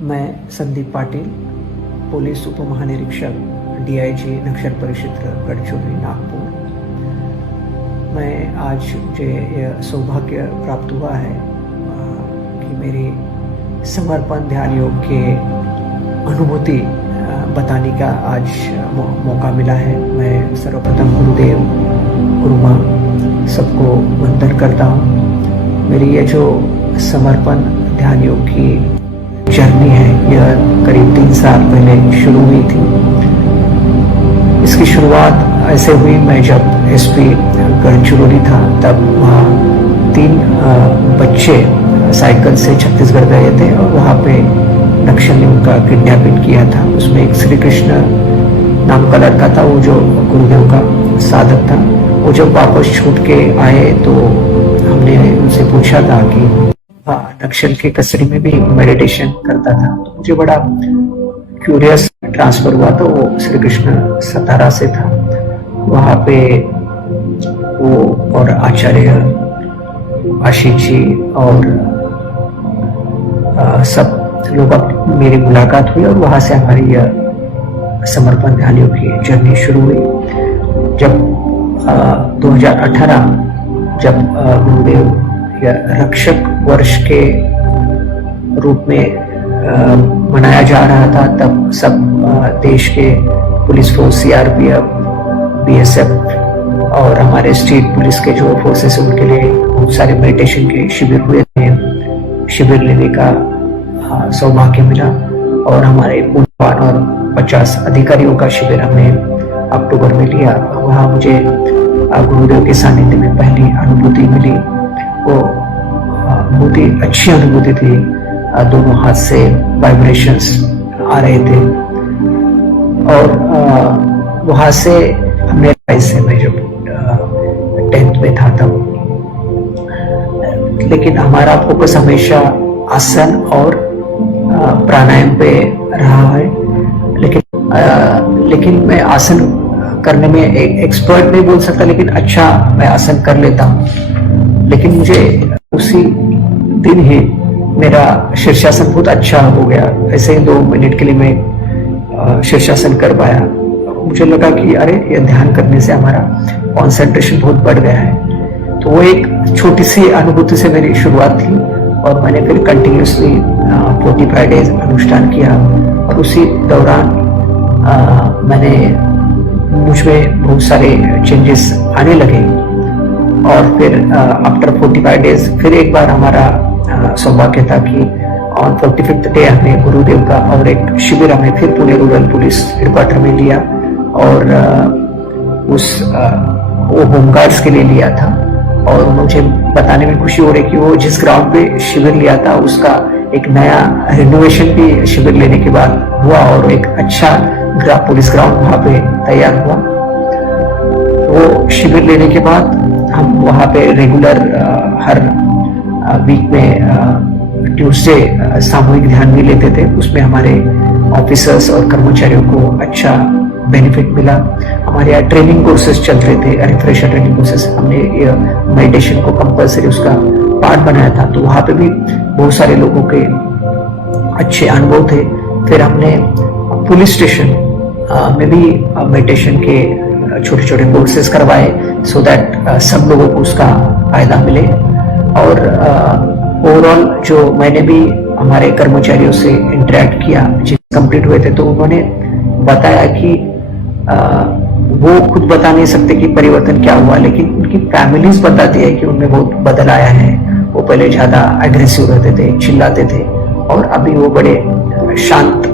मैं संदीप पाटिल, पुलिस उप महानिरीक्षक DIG नक्सल परिक्षेत्र गढ़चिरोली नागपुर। मैं आज मुझे यह सौभाग्य प्राप्त हुआ है कि मेरी समर्पण ध्यान योग के अनुभूति बताने का आज मौका मिला है। मैं सर्वप्रथम गुरुदेव गुरु माँ सबको वंदन करता हूँ। मेरी ये जो समर्पण ध्यान योग की जर्नी है, यह करीब 3 साल पहले शुरू हुई थी। इसकी शुरुआत ऐसे हुई, मैं जब SP गढ़चिरोली था तब वहाँ 3 बच्चे साइकिल से छत्तीसगढ़ गए थे और वहाँ पे नक्सल ने उनका किडनैपिंग किया था। उसमें एक श्री कृष्ण नाम का लड़का था, वो जो गुरुदेव का साधक था। वो जब वापस छूट के आए तो हमने उनसे पूछा था कि नक्सल के कस्टडी में भी मेडिटेशन करता था। तो मुझे बड़ा क्यूरियस ट्रांसफर हुआ। तो वो श्री कृष्ण सतारा से था। वहाँ पे वो और आचार्य आशीष जी और सब लोग मेरी मुलाकात हुई और वहाँ से हमारी यह समर्पण ध्यान योग की जर्नी शुरू हुई। जब 2018 जब गुरुदेव रक्षक वर्ष के रूप में मनाया जा रहा था, तब सब देश के पुलिस फोर्स, CRPF, BSF और हमारे स्टेट पुलिस के जो फोर्सेस हैं उनके लिए बहुत सारे मेडिटेशन के शिविर हुए थे। शिविर लेने का सौभाग्य मिला और हमारे पूर्वान और 50 अधिकारियों का शिविर हमने अक्टूबर में लिया। वहाँ मुझे गुरुदेव के सानिध्य में पहली अनुभूति मिली। वो बहुत ही अच्छी अनुभूति थी। दोनों हाथ से वाइब्रेशंस आ रहे थे और वहां से हमने से मैं जब 10th में था तब, लेकिन हमारा फोकस हमेशा आसन और प्राणायाम पे रहा है। लेकिन मैं आसन करने में एक्सपर्ट नहीं बोल सकता, लेकिन अच्छा मैं आसन कर लेता हूँ। लेकिन मुझे उसी दिन ही मेरा शीर्षासन बहुत अच्छा हो गया। ऐसे ही 2 मिनट के लिए मैं शीर्षासन कर पाया। मुझे लगा कि अरे ये ध्यान करने से हमारा कंसंट्रेशन बहुत बढ़ गया है। तो वो एक छोटी सी अनुभूति से मेरी शुरुआत थी और मैंने फिर कंटिन्यूसली 45 डेज अनुष्ठान किया और उसी दौरान मैंने मुझ में बहुत सारे चेंजेस आने लगे। और फिर आफ्टर 45 डेज फिर एक बार हमारा सौभाग्य था कि ऑन 45th डे हमें गुरुदेव का और एक शिविर हमें फिर पुणे रूरल पुलिस हेडक्वार्टर में लिया और वो होमगार्ड्स के लिए लिया था। और मुझे बताने में खुशी हो रही कि वो जिस ग्राउंड पे शिविर लिया था उसका एक नया रिनोवेशन भी शिविर लेने के बाद हुआ और एक अच्छा पुलिस ग्राउंड वहाँ पे तैयार हुआ। वो शिविर लेने के बाद हम वहाँ पे रेगुलर हर वीक में ट्यूसडे सामूहिक भी लेते थे। उसमें हमारे ऑफिसर्स और कर्मचारियों को अच्छा बेनिफिट मिला। हमारे यहाँ ट्रेनिंग कोर्सेज चल रहे थे, रिफ्रेशर ट्रेनिंग कोर्सेज। हमने मेडिटेशन को कंपलसरी उसका पार्ट बनाया था, तो वहाँ पे भी बहुत सारे लोगों के अच्छे अनुभव थे। फिर हमने पुलिस स्टेशन में भी मेडिटेशन के छोटे छोटे कोर्सेज करवाए सो दैट सब लोगों को उसका फायदा मिले। और ओवरऑल जो मैंने भी हमारे कर्मचारियों से इंटरेक्ट किया जो कंप्लीट हुए थे, तो उन्होंने बताया कि वो खुद बता नहीं सकते कि परिवर्तन क्या हुआ, लेकिन उनकी फैमिलीज बताती है कि उनमें बहुत बदल आया है। वो पहले ज्यादा एग्रेसिव रहते थे, चिल्लाते थे और अभी वो बड़े शांत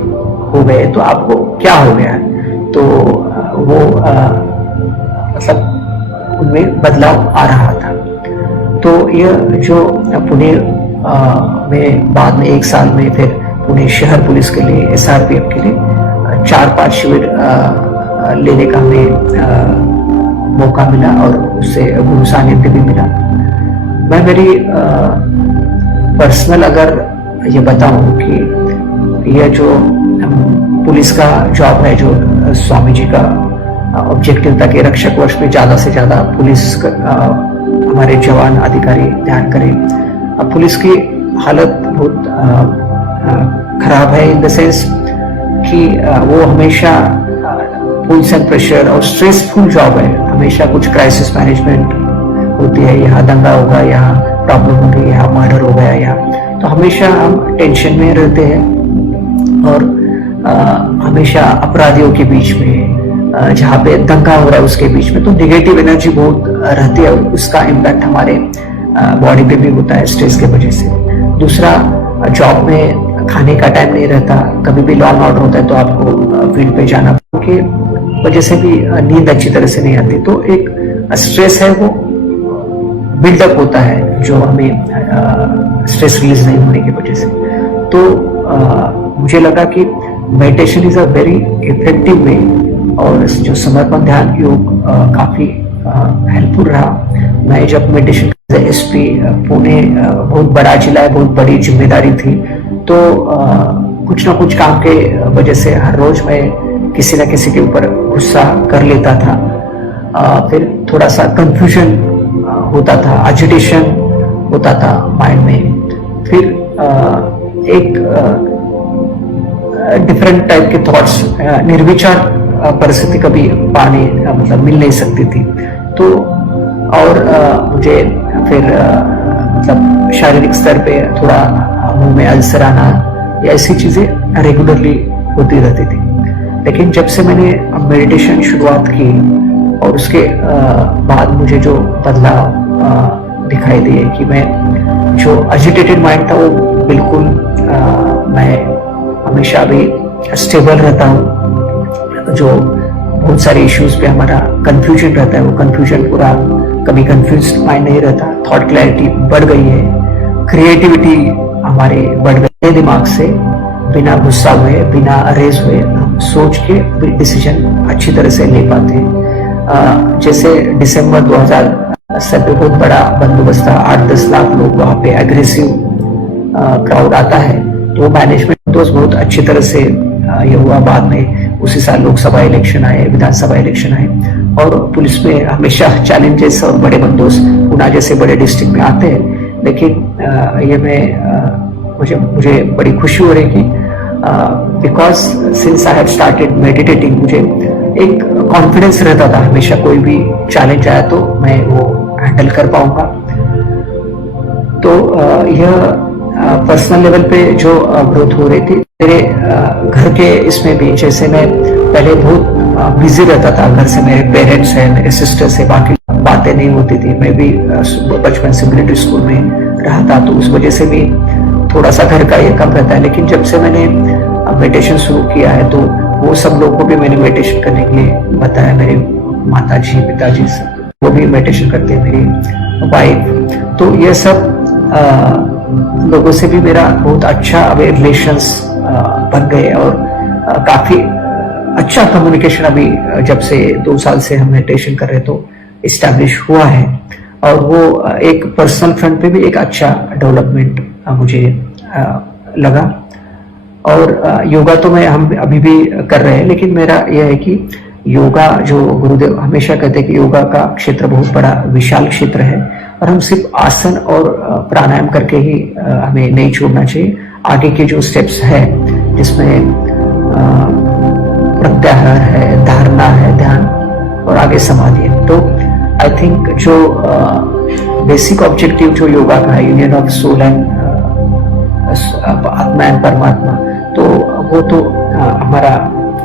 हो गए। तो आपको क्या हो गया? तो वो मतलब उनमें बदलाव आ रहा था। तो यह जो पुणे में बाद में 1 साल में फिर पुणे शहर पुलिस के लिए SRPF के लिए 4-5 शिविर लेने का हमें मौका मिला और उससे गुरु सानिध्य भी मिला। मैं मेरी पर्सनल अगर ये बताऊं कि यह जो पुलिस का जॉब है, जो स्वामी जी का ऑब्जेक्टिव था कि रक्षक वर्ष में ज्यादा से ज्यादा पुलिस हमारे जवान अधिकारी ध्यान करें। पुलिस की हालत बहुत खराब है इन द सेंस कि वो हमेशा पुल्स एंड प्रेशर और स्ट्रेसफुल जॉब है। हमेशा कुछ क्राइसिस मैनेजमेंट होती है, यहाँ दंगा होगा, यहाँ प्रॉब्लम हो गई, यहाँ मर्डर हो गया, यहाँ तो हमेशा हम टेंशन में रहते हैं और हमेशा अपराधियों के बीच में, जहाँ पे दंगा हो रहा है उसके बीच में, तो निगेटिव एनर्जी बहुत रहती है। उसका इम्पैक्ट हमारे बॉडी पे भी होता है स्ट्रेस के वजह से। दूसरा, जॉब में खाने का टाइम नहीं रहता, कभी भी लॉ एंड ऑर्डर होता है तो आपको फील्ड पे जाना के वजह से भी नींद अच्छी तरह से नहीं आती, तो एक स्ट्रेस है वो बिल्डअप होता है जो हमें स्ट्रेस रिलीज नहीं होने की वजह से। तो मुझे लगा कि meditation is a very effective way और जो समर्पण ध्यान योग काफी हेल्पफुल रहा। मैं जब मेडिटेशन एसपी पुणे बहुत बड़ा जिला है, बहुत बड़ी जिम्मेदारी थी, तो कुछ ना कुछ काम के वजह से हर रोज मैं किसी ना किसी के ऊपर गुस्सा कर लेता था। फिर थोड़ा सा कंफ्यूजन होता था, एजिटेशन होता था माइंड में। फिर एक डिफरेंट टाइप के थॉट्स, निर्विचार परिस्थिति कभी पाने मतलब मिल नहीं सकती थी। तो और मुझे फिर मतलब शारीरिक स्तर पे थोड़ा मुंह में अल्सर आना, या ऐसी चीजें रेगुलरली होती रहती थी। लेकिन जब से मैंने मेडिटेशन शुरुआत की और उसके बाद मुझे जो बदलाव दिखाई दिए कि मैं जो एजिटेटेड माइंड था वो बिल्कुल मैं हमेशा भी स्टेबल रहता हूँ। जो बहुत सारे इश्यूज पे हमारा कंफ्यूजन रहता है, वो कंफ्यूजन पूरा कभी कंफ्यूज माइंड नहीं रहता। थॉट क्लैरिटी बढ़ गई है, क्रिएटिविटी हमारे बढ़ गई है। दिमाग से बिना गुस्सा हुए, बिना रेज हुए हम सोच के डिसीजन अच्छी तरह से ले पाते हैं। जैसे दिसंबर 2000 में बहुत बड़ा बंदोबस्त था, 8-10 लाख लोग वहाँ पे, एग्रेसिव क्राउड आता है, तो मैनेजमेंट दोस्त बहुत अच्छी तरह से ये हुआ। बाद में उसी साल लोकसभा इलेक्शन आए, विधानसभा इलेक्शन आए, और पुलिस में हमेशा चैलेंजेस और बड़े बंदोबस्त पुणे जैसे बड़े डिस्ट्रिक्ट में आते हैं। लेकिन ये मुझे बड़ी खुशी हो रही कि because since I have started meditating, मुझे एक कॉन्फिडेंस रहता था हमेशा, कोई भी चैलेंज आया तो मैं वो हैंडल कर पाऊंगा। तो यह पर्सनल लेवल पे जो ग्रोथ हो रही थी मेरे घर के इसमें भी, जैसे मैं पहले बहुत बिजी रहता था घर से, मेरे पेरेंट्स हैं, मेरे सिस्टर से बाकी बातें नहीं होती थी। मैं भी बचपन से मिलिट्री स्कूल में रहा था, तो उस वजह से भी थोड़ा सा घर का ये कम रहता है। लेकिन जब से मैंने मेडिटेशन शुरू किया है तो वो सब लोगों को भी मैंने मेडिटेशन करने के लिए बताया। मेरे माता जी, पिताजी वो भी मेडिटेशन करते हैं, मेरी वाइफ। तो ये सब लोगों से भी मेरा बहुत अच्छा अवे रिलेशंस बन गए और काफी अच्छा कम्युनिकेशन अभी जब से 2 साल से हम मेडिटेशन कर रहे तो इस्टेब्लिश हुआ है। और वो एक पर्सनल फ्रंट पे भी एक अच्छा डेवलपमेंट मुझे लगा। और योगा तो हम अभी भी कर रहे हैं, लेकिन मेरा यह है कि योगा, जो गुरुदेव हमेशा कहते हैं कि योगा का क्षेत्र बहुत बड़ा विशाल क्षेत्र है और हम सिर्फ आसन और प्राणायाम करके ही हमें नहीं छोड़ना चाहिए। आगे के जो स्टेप्स है जिसमें प्रत्याहार है, धारणा है, ध्यान और आगे समाधि है, तो आई थिंक जो बेसिक ऑब्जेक्टिव जो योगा का है, यूनियन ऑफ सोल एंड आत्मा एंड परमात्मा, तो वो तो हमारा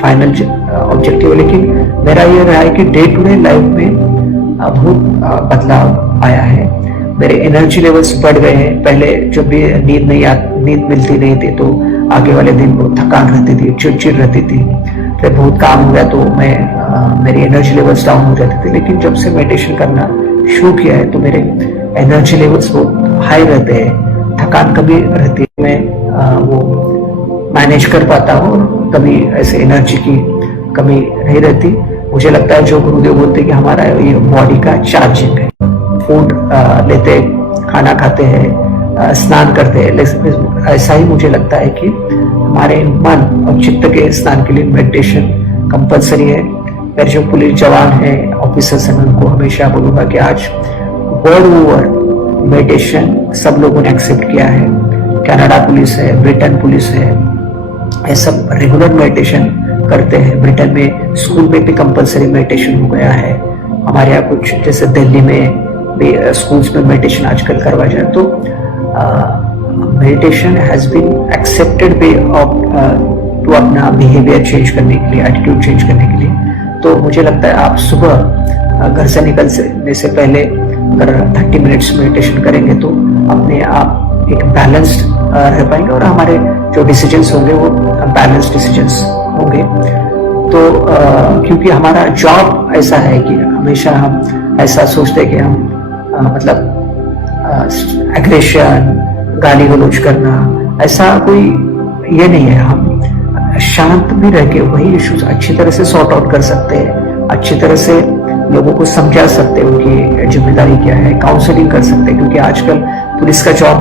फाइनल ऑब्जेक्टिव है। लेकिन मेरा ये रहा है कि डे टू डे लाइफ में बहुत बदलाव आया है। मेरे एनर्जी लेवल्स बढ़ गए हैं। पहले जब भी नींद मिलती नहीं थी तो आगे वाले दिन को थकान रहती थी, चिड़चिड़ रहती थी। फिर बहुत काम हो गया तो मेरी एनर्जी लेवल्स डाउन हो जाती थी। लेकिन जब से मेडिटेशन करना शुरू किया है तो मेरे एनर्जी लेवल्स बहुत हाई रहते हैं, थकान कभी रहती है, मैं वो मैनेज कर पाता हूँ और कभी ऐसे एनर्जी की कमी नहीं रहती। मुझे लगता है जो गुरुदेव बोलते हैं कि हमारा ये बॉडी का चार्जिंग है। फूड लेते, खाना खाते हैं, स्नान करते हैं, ऐसा ही मुझे लगता है कि हमारे मन और चित्त के स्नान के लिए मेडिटेशन कंपलसरी है। मेरे जो पुलिस जवान हैं, ऑफिसर्स हैं, उनको हमेशा बोलूंगा कि आज वर्ल्ड ओवर मेडिटेशन सब लोगों ने एक्सेप्ट किया है। कनाडा पुलिस है, ब्रिटेन पुलिस है, ये सब रेगुलर मेडिटेशन करते हैं। ब्रिटेन में स्कूल में भी कंपलसरी मेडिटेशन हो गया है। हमारे यहाँ कुछ जैसे दिल्ली में भी स्कूल्स में मेडिटेशन आजकल करवाया जाए। तो meditation has been accepted way of to अपना बिहेवियर चेंज करने के लिए, एटीट्यूड चेंज करने के लिए। तो मुझे लगता है आप सुबह घर से निकलने से पहले अगर 30 मिनट्स मेडिटेशन करेंगे तो अपने आप एक बैलेंस्ड रह पाएंगे और हमारे जो डिसीजंस होंगे वो बैलेंस्ड डिसीजंस होंगे। तो क्योंकि हमारा जॉब ऐसा है कि हमेशा हम ऐसा सोचते हैं कि हम मतलब एग्रेशन, गाली गलौज करना, ऐसा कोई ये नहीं है। हम शांत भी रह के वही इश्यूज अच्छी तरह से सॉर्ट आउट कर सकते हैं, अच्छी तरह से लोगों को समझा सकते हैं उनकी जिम्मेदारी क्या है, काउंसलिंग कर सकते हैं। क्योंकि आजकल पुलिस का जॉब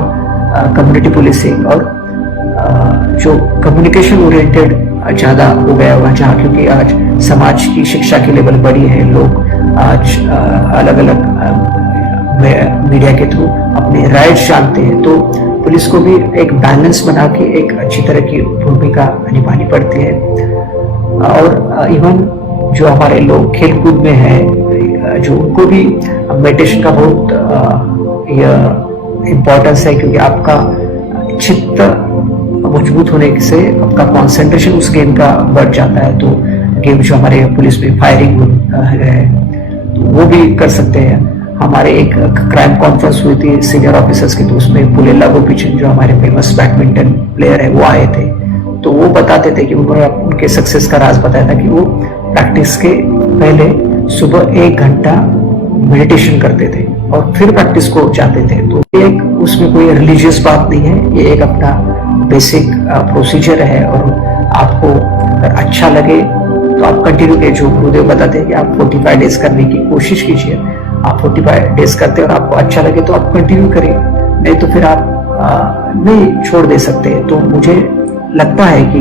कम्युनिटी पुलिसिंग और जो कम्युनिकेशन ओरिएंटेड ज्यादा हो गया हुआ, जहाँ क्योंकि आज समाज की शिक्षा की लेवल बढ़ी है, लोग आज अलग अलग मीडिया के थ्रू अपने राइट्स जानते हैं। तो पुलिस को भी एक बैलेंस बना के एक अच्छी तरह की भूमिका निभानी पड़ती है। और इवन जो हमारे लोग खेलकूद में है, जो उनको भी मेडिटेशन का बहुत इम्पोर्टेंस है, क्योंकि आपका चित्त मजबूत होने से आपका कंसंट्रेशन उस गेम का बढ़ जाता है। तो गेम जो हमारे पुलिस में फायरिंग है तो वो भी कर सकते हैं। हमारे एक क्राइम कॉन्फ्रेंस हुई थी सीनियर ऑफिसर्स की, तो उसमें पुलेला गोपीचंद जो हमारे फेमस बैडमिंटन प्लेयर है वो आए थे। तो वो बताते थे कि उन्होंने उनके सक्सेस का राज बताया था कि वो प्रैक्टिस के पहले सुबह 1 घंटा मेडिटेशन करते थे और फिर प्रैक्टिस को जाते थे। तो एक उसमें कोई रिलीजियस बात नहीं है, ये एक अपना बेसिक प्रोसीजर है। और आपको अगर अच्छा लगे तो आप कंटिन्यू कीजिए। जो गुरुदेव बताते हैं कि आप 45 डेज करने की कोशिश कीजिए। आप 45 डेज करते हैं और आपको अच्छा लगे तो आप कंटिन्यू करिए, नहीं तो फिर आप नहीं छोड़ दे सकते। तो मुझे लगता है कि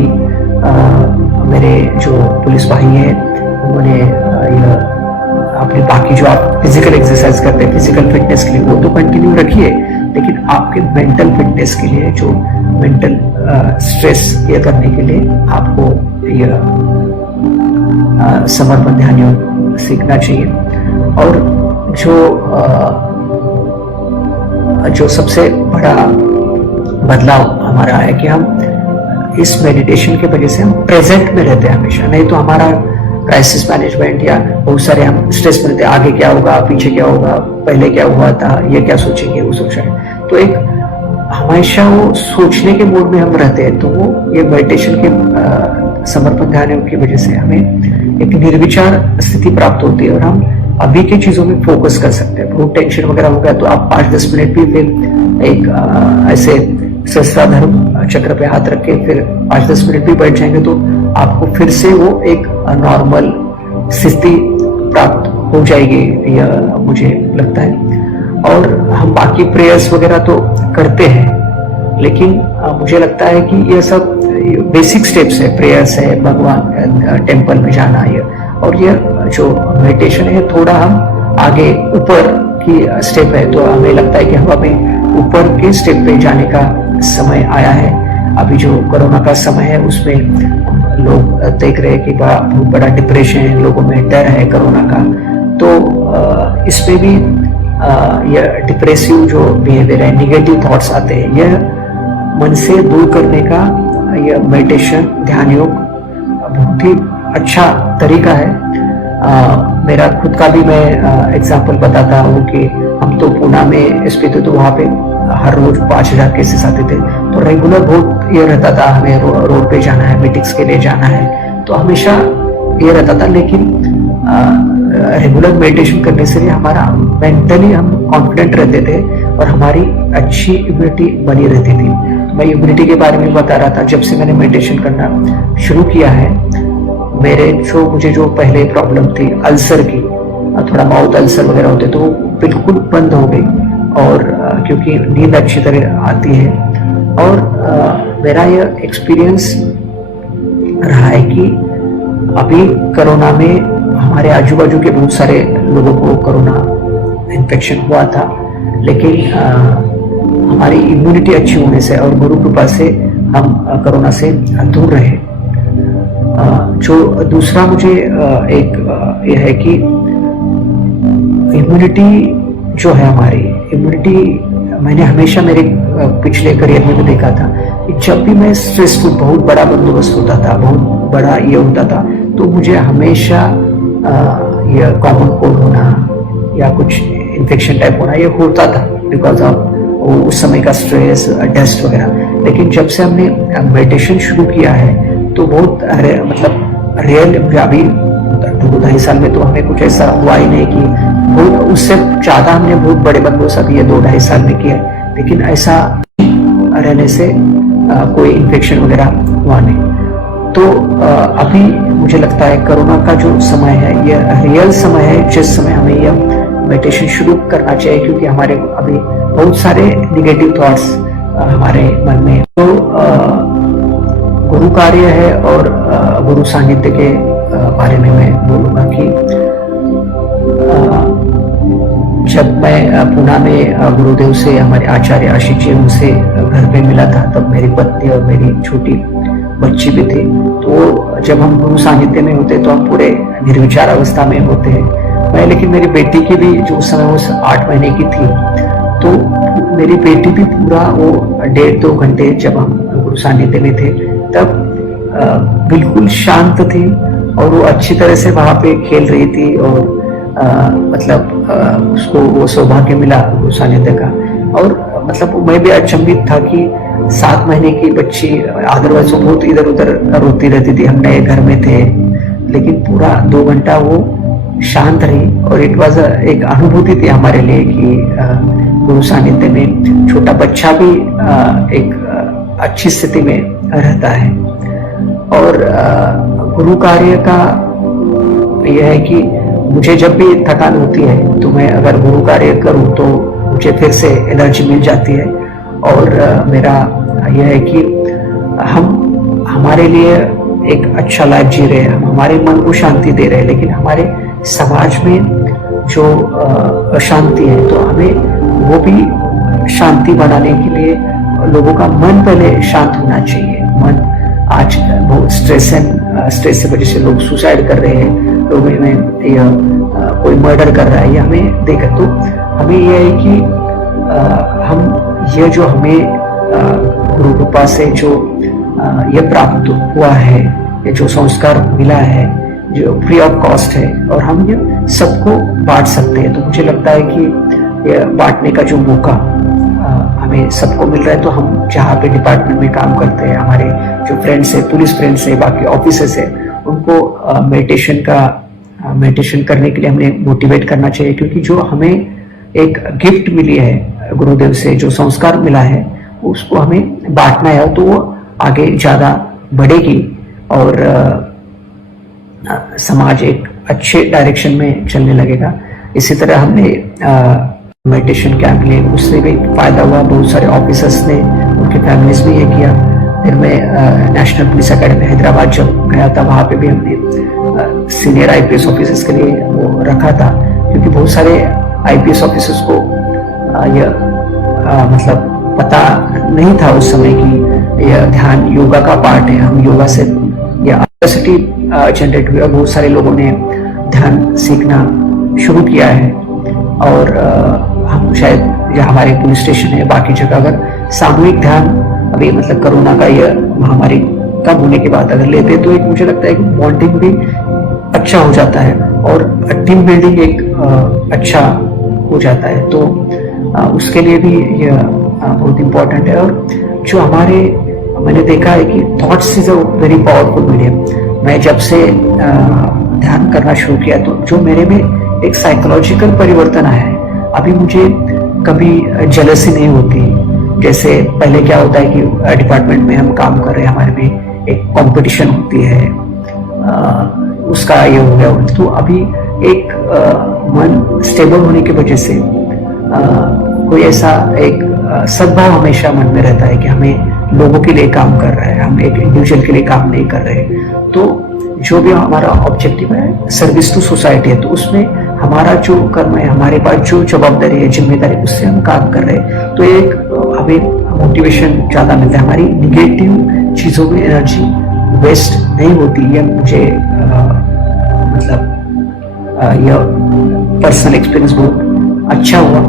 मेरे जो पुलिस भाई हैं उन्होंने अपने बाकी जो आप फिजिकल एक्सरसाइज करते हैं फिजिकल फिटनेस के लिए वो तो कंटिन्यू रखिए, लेकिन आपके मेंटल फिटनेस के लिए, जो मेंटल स्ट्रेस ये करने के लिए आपको यह समर्पण ध्यान योग सीखना चाहिए। और जो सबसे बड़ा बदलाव हमारा है कि हम इस मेडिटेशन के वजह से हम प्रेजेंट में रहते हैं हमेशा। नहीं तो हमारा क्राइसिस मैनेजमेंट या बहुत सारे हम स्ट्रेस में रहते हैं, आगे क्या होगा, पीछे क्या होगा, पहले क्या हुआ था, ये क्या सोचेंगे, वो सोचेंगे। तो एक हमेशा वो सोचने के मूड में हम रहते हैं। तो वो ये मेडिटेशन के समर्पण ध्यान योग की वजह से हमें एक निर्विचार स्थिति प्राप्त होती है और हम अभी की चीजों में फोकस कर सकते हैं। बहुत टेंशन वगैरह हो गया तो आप 5-10 मिनट भी फिर एक ऐसे सहस्त्राधर्म चक्र पे हाथ रख के फिर 5-10 मिनट भी बैठ जाएंगे तो आपको फिर से वो एक नॉर्मल स्थिति प्राप्त हो जाएगी, यह मुझे लगता है। और हम बाकी प्रेयर्स वगैरह तो करते हैं, लेकिन मुझे लगता है कि ये सब बेसिक स्टेप्स है, प्रेयर्स है, भगवान टेम्पल में जाना, ये और ये जो मेडिटेशन है थोड़ा हम आगे ऊपर की स्टेप है। तो हमें लगता है कि हमें ऊपर के स्टेप पे जाने का समय आया है। अभी जो कोरोना का समय है उसमें लोग देख रहे हैं कि बहुत बड़ा डिप्रेशन है, लोगों में डर है कोरोना का। तो इसमें भी यह डिप्रेसिव जो बिहेवियर है, निगेटिव थॉट्स आते हैं, यह मन से दूर करने का यह मेडिटेशन ध्यान योग बहुत ही अच्छा तरीका है। मेरा खुद का भी मैं एग्जाम्पल बताता हूँ कि हम तो पूना में स्थित थे, तो वहाँ पे हर रोज 5000 केसेस आते थे। तो रेगुलर बहुत ये रहता था, हमें रोड पे जाना है, मीटिंग्स के लिए जाना है, तो हमेशा ये रहता था। लेकिन रेगुलर मेडिटेशन करने से भी हमारा मेंटली हम कॉन्फिडेंट रहते थे और हमारी अच्छी इम्यूनिटी बनी रहती थी। तो मैं इम्यूनिटी के बारे में बता रहा था, जब से मैंने मेडिटेशन करना शुरू किया है, मुझे जो पहले प्रॉब्लम थी अल्सर की, थोड़ा माउथ अल्सर वगैरह होते, तो बिल्कुल बंद हो गई। और क्योंकि नींद अच्छी तरह आती है। और मेरा यह एक्सपीरियंस रहा है कि अभी कोरोना में हमारे आजू बाजू के बहुत सारे लोगों को कोरोना इन्फेक्शन हुआ था, लेकिन हमारी इम्यूनिटी अच्छी होने से और गुरु कृपा से हम कोरोना से दूर रहे। जो दूसरा मुझे एक यह है कि इम्यूनिटी जो है हमारी इम्यूनिटी, मैंने हमेशा मेरे पिछले करियर में भी देखा था कि जब भी मैं स्ट्रेसफुल बहुत बड़ा बंदोबस्त होता था, बहुत बड़ा ये होता था, तो मुझे हमेशा ये कॉमन कोल्ड होना या कुछ इन्फेक्शन टाइप होना ये होता था, बिकॉज ऑफ उस समय का स्ट्रेस, डस्ट वगैरह। लेकिन जब से हमने मेडिटेशन शुरू किया है तो बहुत मतलब रियल, अभी 2-2.5 साल में तो हमें कुछ ऐसा हुआ ही नहीं कि बहुत, उससे ज्यादा हमने बहुत बड़े बंदोबस्त अभी ये 2-2.5 साल में किया, लेकिन ऐसा रहने से कोई इन्फेक्शन वगैरह हुआ नहीं। तो अभी मुझे लगता है कोरोना का जो समय है ये रियल समय है जिस समय हमें यह मेडिटेशन शुरू करना चाहिए, क्योंकि हमारे अभी बहुत सारे निगेटिव थॉट्स हमारे मन में। तो गुरु कार्य है और गुरु सानिध्य के बारे में मैं बोलूंगा कि जब मैं पुणे में गुरुदेव से, हमारे आचार्य आशीष जी उनसे घर पे मिला था, तब मेरी पत्नी और मेरी छोटी बच्ची भी थी। तो जब हम गुरु सानिध्य में होते तो हम पूरे निर्विचार अवस्था में होते हैं। मैं, लेकिन मेरी बेटी की भी जो उस समय 8 महीने की थी, तो मेरी बेटी भी पूरा वो 1.5-2 घंटे जब हम गुरु सानिध्य में थे तब बिल्कुल शांत थी और वो अच्छी तरह से वहां पे खेल रही थी। और मतलब उसको वो सौभाग्य मिला गुरु सानिध्य का। और मतलब मैं भी अचंभित था कि 7 महीने की बच्ची, अदरवाइज वो बहुत इधर उधर रोती रहती थी, हम नए घर में थे, लेकिन पूरा 2 घंटा वो शांत रही। और इट वॉज एक अनुभूति थी हमारे लिए कि गुरु सानिध्य में छोटा बच्चा भी एक अच्छी स्थिति में रहता है। और गुरु कार्य का यह है कि मुझे जब भी थकान होती है तो मैं अगर गुरु कार्य करूं तो मुझे फिर से एनर्जी मिल जाती है। और मेरा यह है कि हम हमारे लिए एक अच्छा लाइफ जी रहे हैं, हम हमारे मन को शांति दे रहे हैं, लेकिन हमारे समाज में जो अशांति है तो हमें वो भी शांति बनाने के लिए लोगों का मन पहले शांत होना चाहिए। मन आज बहुत स्ट्रेस से वजह से लोग सुसाइड कर रहे हैं, लोगों में या कोई मर्डर कर रहा है, या हमें देखा तो हमें यह है कि हम ये जो हमें गुरु कृपा से जो ये प्राप्त हुआ है, ये जो संस्कार मिला है जो फ्री ऑफ कॉस्ट है, और हम ये सबको बांट सकते हैं। तो मुझे लगता है कि ये बांटने का जो मौका हमें सबको मिल रहा है, तो हम जहाँ पे डिपार्टमेंट में काम करते हैं, हमारे जो फ्रेंड्स है, पुलिस फ्रेंड्स है, बाकी ऑफिसर्स है, उनको मेडिटेशन करने के लिए हमें मोटिवेट करना चाहिए। क्योंकि जो हमें एक गिफ्ट मिली है गुरुदेव से, जो संस्कार मिला है, उसको हमें बांटना है, तो वो आगे ज्यादा बढ़ेगी और समाज एक अच्छे डायरेक्शन में चलने लगेगा। इसी तरह हमने मेडिटेशन कैंप लिए, उससे भी फायदा हुआ। बहुत सारे ऑफिसर्स ने, उनके फैमिलीज भी ये किया। फिर मैं नेशनल पुलिस अकेडमी हैदराबाद जब गया था, वहाँ पे भी हमने सीनियर IPS ऑफिसर्स के लिए वो रखा था, क्योंकि बहुत सारे IPS ऑफिसर्स को मतलब पता नहीं था उस समय कि यह ध्यान योगा का पार्ट है। हम योगा से या कैपेसिटी जनरेट हुआ, बहुत सारे लोगों ने ध्यान सीखना शुरू किया है। और हम शायद जो हमारे पुलिस स्टेशन है, बाकी जगह अगर सामूहिक ध्यान अभी मतलब कोरोना का यह महामारी कम होने के बाद अगर लेते तो एक मुझे लगता है कि बॉन्डिंग भी अच्छा हो जाता है और टीम बिल्डिंग एक अच्छा हो जाता है। तो उसके लिए भी यह बहुत इम्पोर्टेंट है। और जो हमारे, मैंने देखा है कि thoughts is a very powerful medium. मैं जब से ध्यान करना शुरू किया तो जो मेरे में एक साइकोलॉजिकल परिवर्तन आया है। अभी मुझे कभी जेलसी नहीं होती। जैसे पहले क्या होता है कि डिपार्टमेंट में हम काम कर रहे हैं, हमारे में एक कंपटीशन होती है, उसका ये हो गया। तो अभी एक मन स्टेबल होने की वजह से कोई ऐसा एक सद्भाव हमेशा मन में रहता है कि हमें लोगों के लिए काम कर रहे हैं, हम एक इंडिविजुअल के लिए काम नहीं कर रहे। तो जो भी हमारा ऑब्जेक्टिव है सर्विस टू सोसाइटी है, तो उसमें हमारा जो कर्म है, हमारे पास जो जवाबदारी है, जिम्मेदारी, उससे हम काम कर रहे हैं। तो एक हमें मोटिवेशन ज़्यादा मिलता है, हमारी निगेटिव चीज़ों में एनर्जी वेस्ट नहीं होती। यह मुझे मतलब यह पर्सनल एक्सपीरियंस बहुत अच्छा हुआ।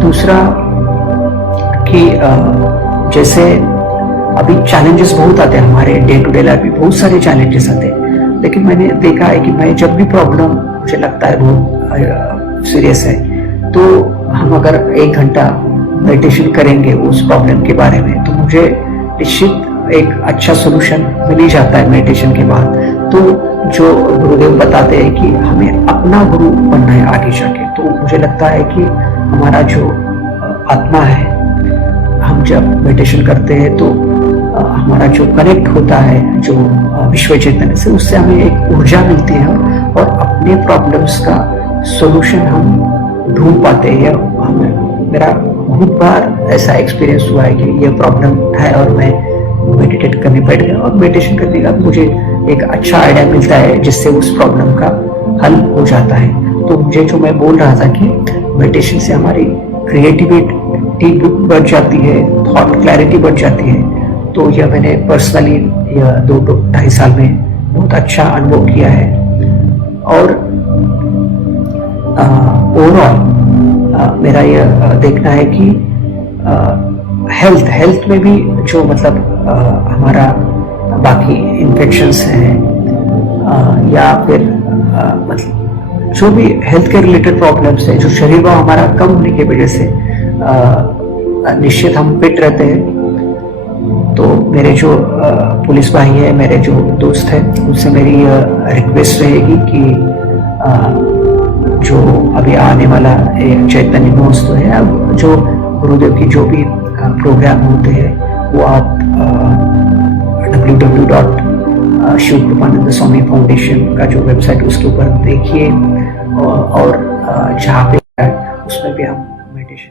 दूसरा कि जैसे अभी चैलेंजेस बहुत आते हैं हमारे डे टू डे लाइफ में, बहुत सारे चैलेंजेस आते हैं, लेकिन मैंने देखा है कि मैं जब भी प्रॉब्लम मुझे लगता है बहुत सीरियस है, तो हम अगर 1 घंटा मेडिटेशन करेंगे उस प्रॉब्लम के बारे में, तो मुझे निश्चित एक अच्छा सोल्यूशन मिल ही जाता है मेडिटेशन के बाद। तो जो गुरुदेव बताते हैं कि हमें अपना गुरु बनना है आगे जाके, तो मुझे लगता है कि हमारा जो आत्मा है, हम जब मेडिटेशन करते हैं तो हमारा जो कनेक्ट होता है जो विश्व चैतन्य से, उससे हमें एक ऊर्जा मिलती है और अपने प्रॉब्लम्स का सॉल्यूशन हम ढूंढ पाते हैं। मेरा बहुत बार ऐसा एक्सपीरियंस हुआ है कि यह प्रॉब्लम है और मैं मेडिटेट करने बैठ गया, और मेडिटेशन करने का मुझे एक अच्छा आइडिया मिलता है जिससे उस प्रॉब्लम का हल हो जाता है। तो मुझे जो मैं बोल रहा था कि मेडिटेशन से हमारी क्रिएटिविटी बढ़ जाती है, थॉट क्लैरिटी बढ़ जाती है, तो यह मैंने पर्सनली यह 2-2.5 साल में बहुत अच्छा अनुभव किया है। और ओवरऑल मेरा यह देखना है कि हेल्थ में भी जो मतलब हमारा बाकी इन्फेक्शंस हैं या फिर मतलब जो भी हेल्थ के रिलेटेड प्रॉब्लम्स है, जो शरीर भाव हमारा कम होने की वजह से निश्चित हम फिट रहते हैं। तो मेरे जो पुलिस भाई है, मेरे जो दोस्त है, उनसे मेरी रिक्वेस्ट रहेगी कि जो अभी आने वाला चैतन्य महोत्सव है, अब जो गुरुदेव की जो भी प्रोग्राम होते हैं वो आप www.शिवकृपानंद स्वामी फाउंडेशन का जो वेबसाइट उसके ऊपर देखिए, और जहाँ पे उसमें भी हम मेडिटेशन